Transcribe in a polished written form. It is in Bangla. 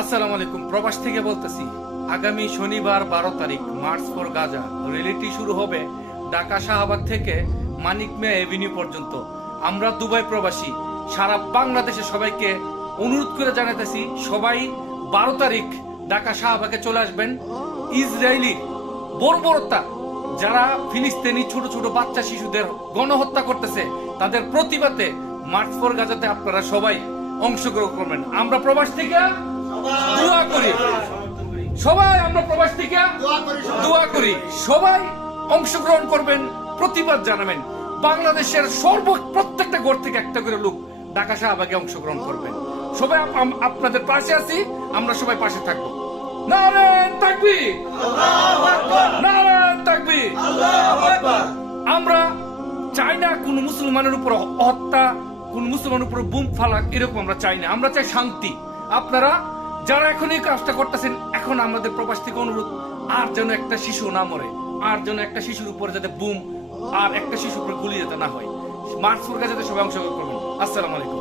আসসালামু আলাইকুম। প্রবাস থেকে বলতেছি, আগামী শনিবার 12 তারিখ মার্চ ফর গাজা র্যালিটি শুরু হবে ঢাকা শাহবাগ থেকে মানিক মিয়া এভিনিউ পর্যন্ত। আমরা দুবাই প্রবাসী সারা বাংলাদেশে সবাইকে অনুরোধ করে জানাতেছি, সবাই 12 তারিখ ঢাকা শাহবাগে চলে আসবেন। ইসরায়েলি বর্বরতা যারা ফিলিস্তিনি ছোট ছোট বাচ্চা শিশুদের গণহত্যা করতেছে, তাদের প্রতিবাদে মার্চ ফর গাজাতে আপনারা সবাই অংশগ্রহণ করবেন। আমরা প্রবাস থেকে দোয়া করি, সবাই আমরা প্রবাস থেকে দোয়া করি, সবাই অংশগ্রহণ করবেন, প্রতিবাদ জানাবেন। বাংলাদেশের প্রত্যেকটা ঘর থেকে একটা করে লোক ঢাকা শাহবাগে অংশগ্রহণ করবেন। সবাই আপনাদের পাশে আছি, আমরা সবাই পাশে থাকবো। নারায়ণ তাকবীর, নারায়ণ তাকবীর। আমরা চাই না কোন মুসলমানের উপর হত্যা, কোন মুসলমানের উপর বুম ফালাক, এরকম আমরা চাই না। আমরা চাই শান্তি। আপনারা যারা এখন এই কাজটা করতেছেন, এখন আমাদের প্রবাস থেকে অনুরোধ, আর যেন একটা শিশু না মরে, আর যেন একটা শিশুর উপর যাতে বুম আর একটা শিশুর উপর গুলি যেতে না হয়। মার্চ ফর গাজাতে সবাই অংশগ্রহণ করবেন। আসসালামু আলাইকুম।